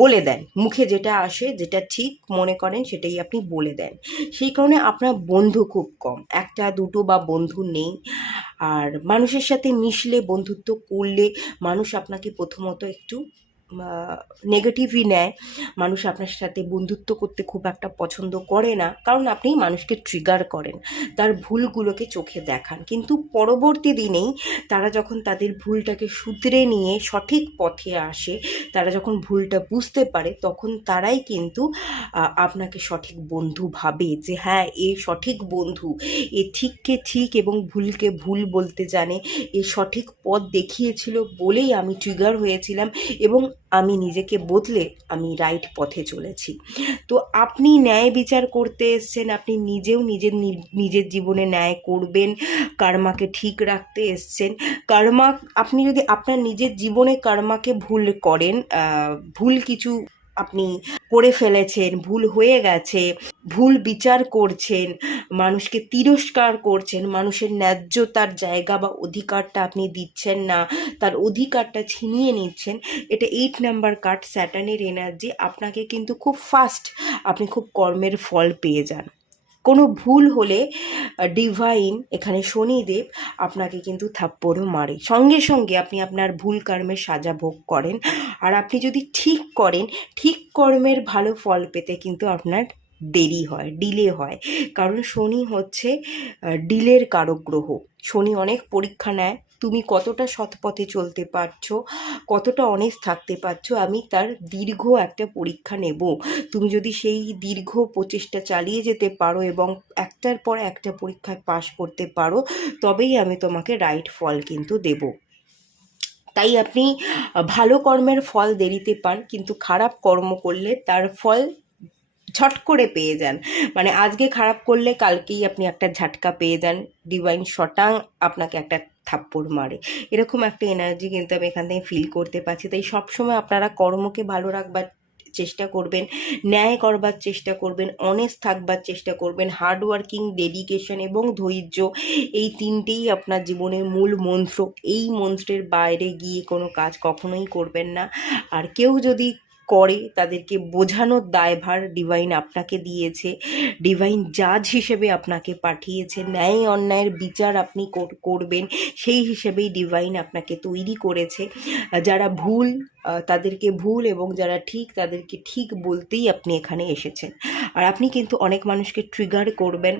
বলে দেন, মুখে যেটা আসে, যেটা ঠিক মনে করেন সেটাই আপনি বলে দেন। সেই কারণে আপনার বন্ধু খুব কম, একটা দুটো বা বন্ধু নেই। আর মানুষের সাথে মিশলে, বন্ধুত্ব করলে মানুষ আপনাকে প্রথমত একটু নেগেটিভই নেয়। মানুষ আপনার সাথে বন্ধুত্ব করতে খুব একটা পছন্দ করে না, কারণ আপনি মানুষকে ট্রিগার করেন, তার ভুলগুলোকে চোখে দেখান। কিন্তু পরবর্তী দিনেই তারা যখন তাদের ভুলটাকে শুধরে নিয়ে সঠিক পথে আসে, তারা যখন ভুলটা বুঝতে পারে, তখন তারাই কিন্তু আপনাকে সঠিক বন্ধু ভাবে, যে হ্যাঁ, এ সঠিক বন্ধু, এ ঠিককে ঠিক এবং ভুলকে ভুল বলতে জানে, এ সঠিক পথ দেখিয়েছিল বলেই আমি ট্রিগার হয়েছিলাম এবং আমি নিজেকে বদলে আমি রাইট পথে চলেছি। তো আপনি ন্যায় বিচার করতে এসছেন, আপনি নিজেও নিজের জীবনে ন্যায় করবেন, কর্মাকে ঠিক রাখতে এসছেন। কর্মা, আপনি যদি আপনার নিজের জীবনে কর্মাকে ভুল করেন, ভুল কিছু আপনি করে ফেলেছেন, ভুল হয়ে গেছে, ভুল বিচার করছেন, মানুষকে তিরস্কার করছেন, মানুষের ন্যায্যতার জায়গা বা অধিকারটা আপনি দিচ্ছেন না, তার অধিকারটা ছিনিয়ে নিচ্ছেন, এটা 8 নাম্বার কার্ড, স্যাটার্নের এনার্জি। আপনাকে কিন্তু খুব ফাস্ট আপনি খুব কর্মের ফল পেয়ে যান। কোনো ভুল হলে ডিভাইন, এখানে শনিদেব আপনাকে কিন্তু থাপ্পড়ও মারে, সঙ্গে সঙ্গে আপনি আপনার ভুল কর্মের সাজা ভোগ করেন। আর আপনি যদি ঠিক করেন, ঠিক কর্মের ভালো ফল পেতে কিন্তু আপনার দেরি হয়, ডিলে হয়, কারণ শনি হচ্ছে ডিলের কারক গ্রহ। শনি অনেক পরীক্ষা নেয়, তুমি কতটা সৎ পথে চলতে পারছো, কতটা অনেস্ট থাকতে পারছো, আমি তার দীর্ঘ একটা পরীক্ষা নেব। তুমি যদি সেই দীর্ঘ প্রচেষ্টা চালিয়ে যেতে পারো এবং একটার পর একটা পরীক্ষায় পাশ করতে পারো, তবেই আমি তোমাকে রাইট ফল কিন্তু দেব। তাই আপনি ভালো কর্মের ফল দেরিতে পান, কিন্তু খারাপ কর্ম করলে তার ফল ঝট করে পেয়ে যান। মানে আজকে খারাপ করলে কালকেই আপনি একটা ঝাটকা পেয়ে যান, ডিভাইন শটাং আপনাকে একটা থাপ্পড় মারে, এরকম একটা এনার্জি কিন্তু আমি এখান থেকে ফিল করতে পারছি। তাই সবসময় আপনারা কর্মকে ভালো রাখবার চেষ্টা করবেন, ন্যায় করবার চেষ্টা করবেন, অনেস্ট থাকবার চেষ্টা করবেন, হার্ডওয়ার্কিং, ডেডিকেশন এবং ধৈর্য, এই তিনটেই আপনার জীবনের মূল মন্ত্র। এই মন্ত্রের বাইরে গিয়ে কোনো কাজ কখনোই করবেন না। আর কেউ যদি করে, তাদেরকে বোঝানোর দায়ভার ডিভাইন আপনাকে দিয়েছে, ডিভাইন জাজ হিসেবে আপনাকে পাঠিয়েছে, ন্যায় অন্যায়ের বিচার আপনি করবেন, সেই হিসেবেই ডিভাইন আপনাকে তৈরি করেছে। যারা ভুল তাদেরকে ভুল এবং যারা ঠিক তাদেরকে ঠিক বলতেই আপনি এখানে এসেছেন। আর আপনি কিন্তু অনেক মানুষকে ট্রিগার করবেন,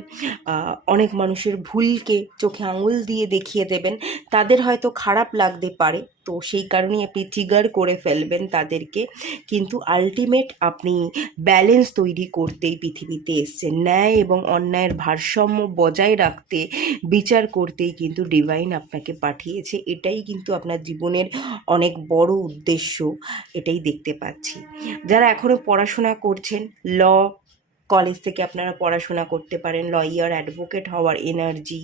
অনেক মানুষের ভুলকে চোখে আঙুল দিয়ে দেখিয়ে দেবেন, তাদের হয়তো খারাপ লাগতে পারে, তো সেই কারণেই আপনি ট্রিগার করে ফেলবেন তাদেরকে, কিন্তু আলটিমেট আপনি ব্যালেন্স তৈরি করতেই পৃথিবীতে এসছেন, ন্যায় এবং অন্যায়ের ভারসাম্য বজায় রাখতে, বিচার করতেই কিন্তু ডিভাইন আপনাকে পাঠিয়েছে। এটাই কিন্তু আপনার জীবনের অনেক বড় উদ্দেশ্য, এটাই দেখতে পাচ্ছি। যারা এখনও পড়াশোনা করছেন, ল কলেজ থেকে আপনারা পড়াশোনা করতে পারেন, লয়ার, অ্যাডভোকেট হওয়ার এনার্জি,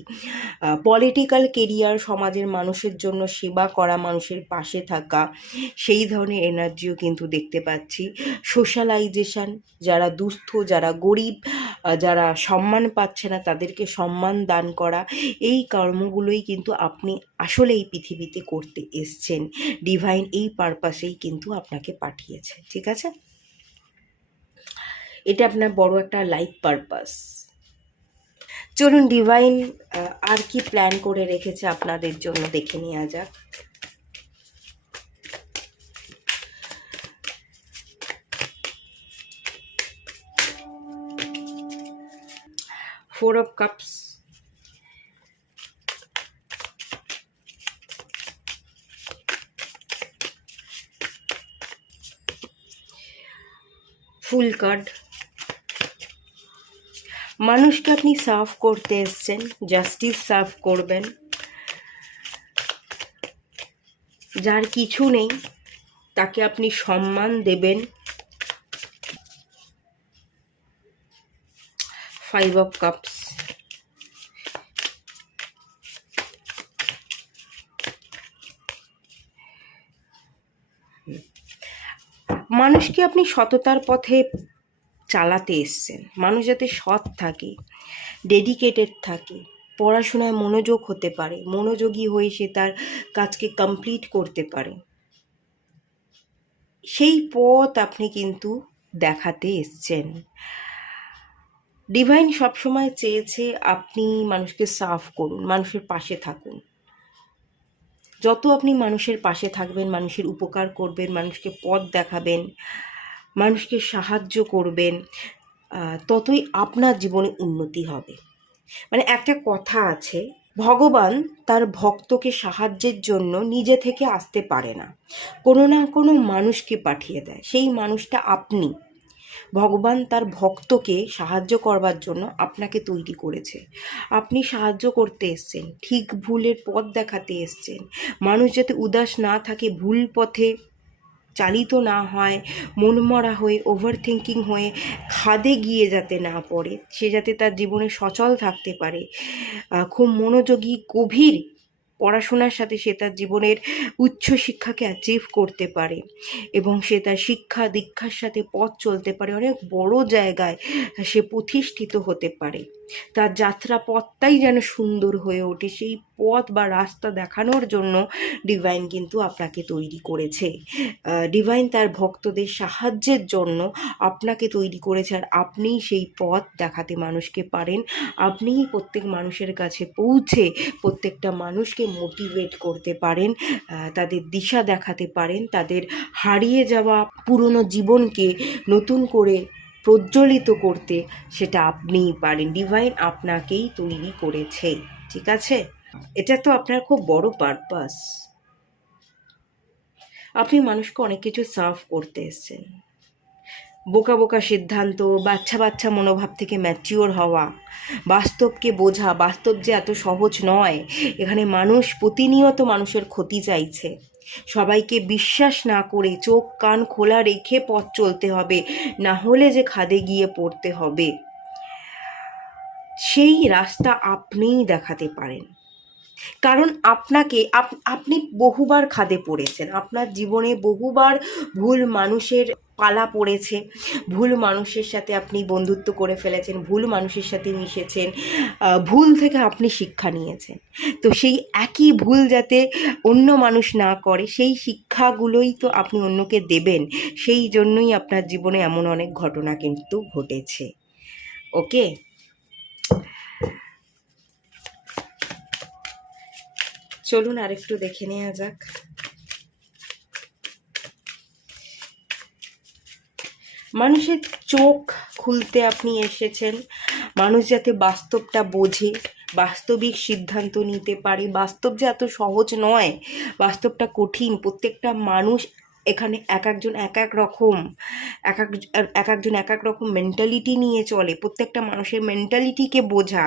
পলিটিক্যাল কেরিয়ার, সমাজের মানুষের জন্য সেবা করা, মানুষের পাশে থাকা, সেই ধরনের এনার্জিও কিন্তু দেখতে পাচ্ছি। সোশ্যালাইজেশন, যারা দুস্থ, যারা গরিব, যারা সম্মান পাচ্ছে না, তাদেরকে সম্মান দান করা, এই কর্মগুলোই কিন্তু আপনি আসলে এই পৃথিবীতে করতে এসছেন। ডিভাইন এই পারপাসেই কিন্তু আপনাকে পাঠিয়েছে, ঠিক আছে? এটা আপনার বড় একটা লাইফ পারপাস। চলুন ডিভাইন আর কি প্ল্যান করে রেখেছে আপনাদের জন্য দেখে নেওয়া যাক। Four of Cups, fool card. মানুষকে আপনি সার্ভ করতে এসছেন, জাস্টিস সার্ভ করবেন। যার কিছু নেই তাকে আপনি সম্মান দেবেন। 5 of Cups, মানুষকে আপনি সততার পথে চালাতে এসছেন। মানুষ যাতে সৎ থাকে, ডেডিকেটেড থাকে, পড়াশোনায় মনোযোগ হতে পারে, মনোযোগী হয়ে সে তার কাজকে কমপ্লিট করতে পারে, সেই পথ আপনি কিন্তু দেখাতে এসছেন। ডিভাইন সবসময় চেয়েছে আপনি মানুষকে সার্ভ করুন, মানুষের পাশে থাকুন। যত আপনি মানুষের পাশে থাকবেন, মানুষের উপকার করবেন, মানুষকে পথ দেখাবেন, মানুষকে সাহায্য করবেন, ততই আপনার জীবনে উন্নতি হবে। মানে একটা কথা আছে, ভগবান তার ভক্তকে সাহায্যের জন্য নিজে থেকে আসতে পারে না, কোনো না কোনো মানুষকে পাঠিয়ে দেয়। সেই মানুষটা আপনি। ভগবান তার ভক্তকে সাহায্য করবার জন্য আপনাকে তৈরি করেছে। আপনি সাহায্য করতে এসছেন, ঠিক ভুলের পথ দেখাতে এসছেন। মানুষ যাতে উদাস না থাকে, ভুল পথে চালিত না হয়, মনমরা হয়ে, ওভার থিঙ্কিং হয়ে খাদে গিয়ে যাতে না পড়ে, সে যাতে তার জীবনে সচল থাকতে পারে, খুব মনোযোগী গভীর পড়াশোনার সাথে সে তার জীবনের উচ্চ শিক্ষাকে অ্যাচিভ করতে পারে এবং সে তার শিক্ষা দীক্ষার সাথে পথ চলতে পারে, অনেক বড় জায়গায় সে প্রতিষ্ঠিত হতে পারে, তার যাত্রা পথটাই যেন সুন্দর হয়ে ওঠে। সেই পথ বা রাস্তা দেখানোর জন্য ডিভাইন কিন্তু আপনাকে তৈরি করেছে। ডিভাইন তার ভক্তদের সাহায্যের জন্য আপনাকে তৈরি করেছে, আর আপনিই সেই পথ দেখাতে মানুষকে পারেন। আপনিই প্রত্যেক মানুষের কাছে পৌঁছে প্রত্যেকটা মানুষকে মোটিভেট করতে পারেন, তাদের দিশা দেখাতে পারেন, তাদের হারিয়ে যাওয়া পুরনো জীবনকে নতুন করে প্রজ্বলিত করতে সেটা আপনিই পারেন। ডিভাইন আপনাকেই তৈরি করেছে, ঠিক আছে? এটা তো আপনার খুব বড় পারপাস। আপনি মানুষকে অনেক কিছু সার্ভ করতে এসেছেন। বোকা বোকা সিদ্ধান্ত, বাচ্চা বাচ্চা মনোভাব থেকে ম্যাচিওর হওয়া, বাস্তবকে বোঝা, বাস্তব যে এত সহজ নয়। এখানে মানুষ প্রতিনিয়ত মানুষের ক্ষতি চাইছে। সবাইকে বিশ্বাস না করে চোখ কান খোলা রেখে পথ চলতে হবে, না হলে যে খাদে গিয়ে পড়তে হবে, সেই রাস্তা আপনিই দেখাতে পারেন। কারণ আপনি বহুবার খাদে পড়েছেন, আপনার জীবনে বহুবার ভুল মানুষের পালা পড়েছে, ভুল মানুষের সাথে আপনি বন্ধুত্ব করে ফেলেছেন, ভুল মানুষের সাথে মিশেছেন, ভুল থেকে আপনি শিক্ষা নিয়েছেন। তো সেই একই ভুল যাতে অন্য মানুষ না করে, সেই শিক্ষাগুলোই তো আপনি অন্যকে দেবেন। সেই জন্যই আপনার জীবনে এমন অনেক ঘটনা কিন্তু ঘটেছে। ওকে, চলুন আরেকটু দেখে নেওয়া যাক। মানুষের চোখ খুলতে আপনি এসেছেন, মানুষ যাতে বাস্তবটা বোঝে, বাস্তবিক সিদ্ধান্ত নিতে পারে। বাস্তব যে এত সহজ নয়, বাস্তবটা কঠিন। প্রত্যেকটা মানুষ এখানে এক একজন এক এক রকম, এক একজন এক এক রকম মেন্টালিটি নিয়ে চলে। প্রত্যেকটা মানুষের মেন্টালিটিকে বোঝা,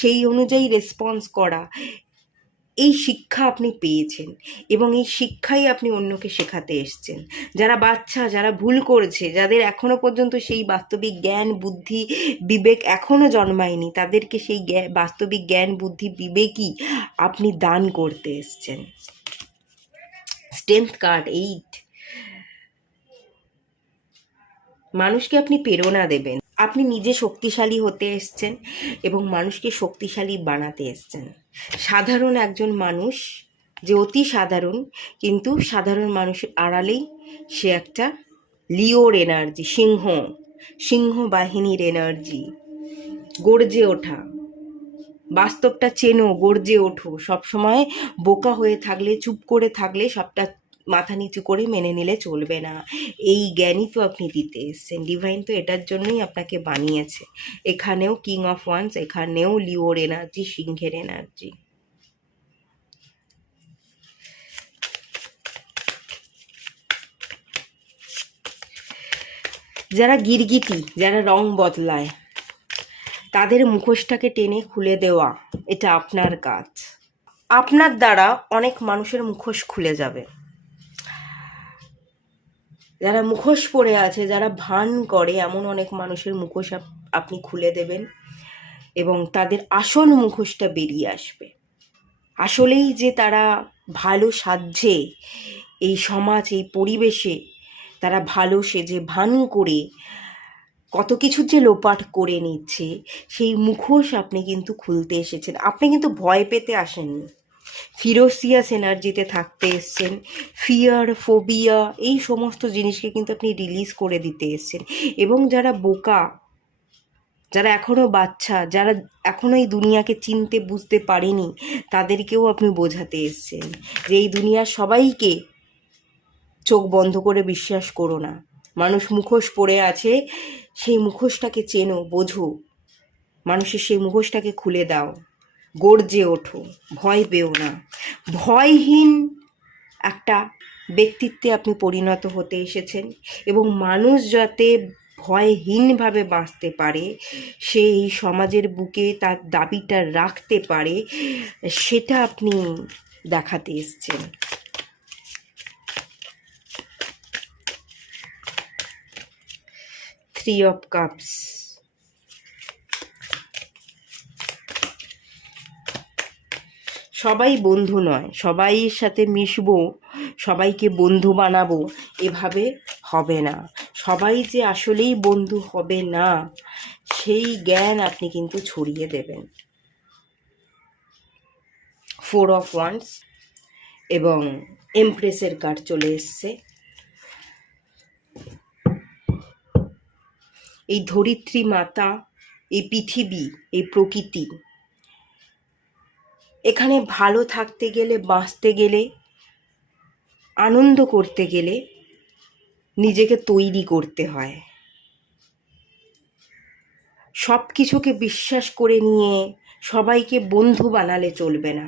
সেই অনুযায়ী রেসপন্স করা, এই শিক্ষা আপনি পেয়েছেন এবং এই শিক্ষাই আপনি অন্যকে শেখাতে এসছেন। যারা বাচ্চা, যারা ভুল করেছে, যাদের এখনো পর্যন্ত সেই বাস্তবিক জ্ঞান বুদ্ধি বিবেক এখনো জন্মায়নি, তাদেরকে সেই বাস্তবিক জ্ঞান বুদ্ধি বিবেকই আপনি দান করতে এসছেন। স্ট্রেংথ কার্ড 8, মানুষকে আপনি প্রেরণা দেবেন। আপনি নিজে শক্তিশালী হতে এসছেন এবং মানুষকে শক্তিশালী বানাতে এসছেন। সাধারণ একজন মানুষ যে অতি সাধারণ, কিন্তু সাধারণ মানুষের আড়ালেই সে একটা লিওর এনার্জি, সিংহ বাহিনীর এনার্জি। গর্জে ওঠা, বাস্তবটা চেনো, গর্জে ওঠো। সবসময় বোকা হয়ে থাকলে, চুপ করে থাকলে, সবটা মাথা নিচু করে মেনে নিলে চলবে না। এই জ্ঞানই তো আপনি দিতে এসছেন। ডিভাইন তো এটার জন্যই আপনাকে বানিয়েছে। এখানেও কিং অফ ওয়ান্স, এখানেও লিওর এনার্জি, সিংহের এনার্জি। যারা গিরগিটি, যারা রং বদলায়, তাদের মুখোশটাকে টেনে খুলে দেওয়া, এটা আপনার কাজ। আপনার দ্বারা অনেক মানুষের মুখোশ খুলে যাবে। যারা মুখোশ পরে আছে, যারা ভান করে, এমন অনেক মানুষের মুখোশ আপনি খুলে দেবেন এবং তাদের আসল মুখোশটা বেরিয়ে আসবে। আসলেই যে তারা ভালো সাজছে এই সমাজ, এই পরিবেশে, তারা ভালো সেজে ভান করে কত কিছু যে লোপাট করে নিচ্ছে, সেই মুখোশ আপনি কিন্তু খুলতে এসেছেন। আপনি কিন্তু ভয় পেতে আসেননি, ফিরোসিয়াস এনার্জিতে থাকতে এসছেন। ফিয়ার, ফোবিয়া, এই সমস্ত জিনিসকে কিন্তু আপনি রিলিজ করে দিতে এসছেন। এবং যারা বোকা, যারা এখনও বাচ্চা, যারা এখনও এই দুনিয়াকে চিনতে বুঝতে পারেনি, তাদেরকেও আপনি বোঝাতে এসছেন যে এই দুনিয়ার সবাইকে চোখ বন্ধ করে বিশ্বাস করো না। মানুষ মুখোশ পরে আছে, সেই মুখোশটাকে চেনো, বোঝো, মানুষের সেই মুখোশটাকে খুলে দাও, গর্জে ওঠো, ভয় পেও না। ভয়হীন একটা ব্যক্তিত্বে আপনি পরিণত হতে এসেছেন, এবং মানুষ যাতে ভয়হীনভাবে বাঁচতে পারে, সেই সমাজের বুকে তার দাবিটা রাখতে পারে, সেটা আপনি দেখাতে এসছেন। থ্রি অফ কাপস, সবাই বন্ধু নয়, সবাইয়ের সাথে মিশবো, সবাইকে বন্ধু বানাবো, এভাবে হবে না। সবাই যে আসলেই বন্ধু হবে না, সেই জ্ঞান আপনি কিন্তু ছড়িয়ে দেবেন। ফোর অফ ওয়ান্ডস এবং এমপ্রেসের কার্ড চলে এসছে। এই ধরিত্রী মাতা, এই পৃথিবী, এই প্রকৃতি, এখানে ভালো থাকতে গেলে, বাঁচতে গেলে, আনন্দ করতে গেলে নিজেকে তৈরি করতে হয়। সব কিছুকে বিশ্বাস করে নিয়ে সবাইকে বন্ধু বানালে চলবে না,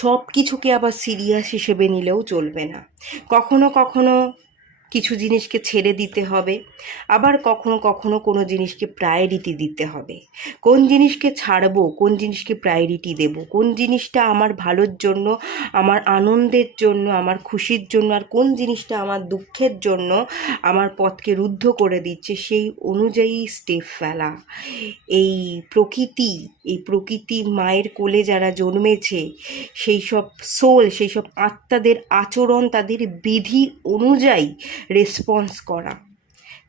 সব কিছুকে আবার সিরিয়াস হিসেবে নিলেও চলবে না। কখনো কখনো কিছু জিনিসকে ছেড়ে দিতে হবে, আবার কখনো কখনো কোনো জিনিসকে প্রায়োরিটি দিতে হবে। কোন জিনিসকে ছাড়বো, কোন জিনিসকে প্রায়োরিটি দেব, কোন জিনিসটা আমার ভালোর জন্য, আমার আনন্দের জন্য, আমার খুশির জন্য, আর কোন জিনিসটা আমার দুঃখের জন্য আমার পথকে রুদ্ধ করে দিচ্ছে, সেই অনুযায়ী স্টেপ ফেলা। এই প্রকৃতি, এই প্রকৃতি মায়ের কোলে যারা জন্মেছে, সেই সব সোল, সেই সব আত্মাদের আচরণ, তাদের বিধি অনুযায়ী রেসপন্স করা,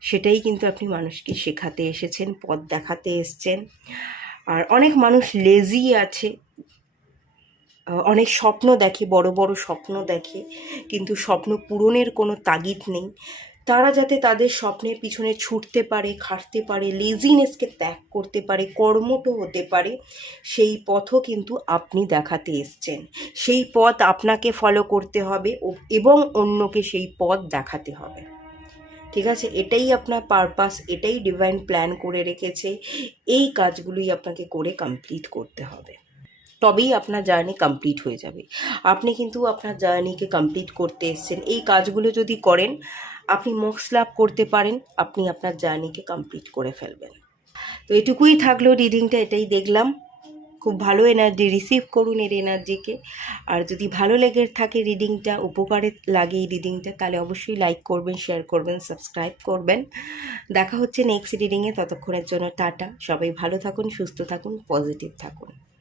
সেটাই কিন্তু আপনি মানুষকে শেখাতে এসেছেন, পথ দেখাতে এসছেন। আর অনেক মানুষ লেজি আছে, অনেক স্বপ্ন দেখে, বড় বড় স্বপ্ন দেখে, কিন্তু স্বপ্ন পূরণের কোনো তাগিদ নেই। তারা যাতে তাদের স্বপ্নের পিছনে ছুটতে পারে, খাটতে পারে, লেজিনেসকে ত্যাগ করতে পারে, কর্মঠ হতে পারে, সেই পথও কিন্তু আপনি দেখাতে এসছেন। সেই পথ আপনাকে ফলো করতে হবে এবং অন্যকে সেই পথ দেখাতে হবে। ঠিক আছে, এটাই আপনার পারপাস, এটাই ডিভাইন প্ল্যান করে রেখেছে। এই কাজগুলোই আপনাকে করে কমপ্লিট করতে হবে, তবেই আপনার জার্নি কমপ্লিট হয়ে যাবে। আপনি কিন্তু আপনার জার্নিকে কমপ্লিট করতে এসেছেন। এই কাজগুলো যদি করেন, আপনি মোক্ষ লাভ করতে পারেন, আপনি আপনার জার্নিকে কমপ্লিট করে ফেলবেন। তো এটুকুই থাকলো রিডিংটা, এটাই দেখলাম। খুব ভালো এনার্জি রিসিভ করুন এর এনার্জিকে। আর যদি ভালো লেগে থাকে রিডিংটা, উপকারে লাগে এই রিডিংটা, তাহলে অবশ্যই লাইক করবেন, শেয়ার করবেন, সাবস্ক্রাইব করবেন। দেখা হচ্ছে নেক্সট রিডিংয়ে, ততক্ষণের জন্য টাটা। সবাই ভালো থাকুন, সুস্থ থাকুন, পজিটিভ থাকুন।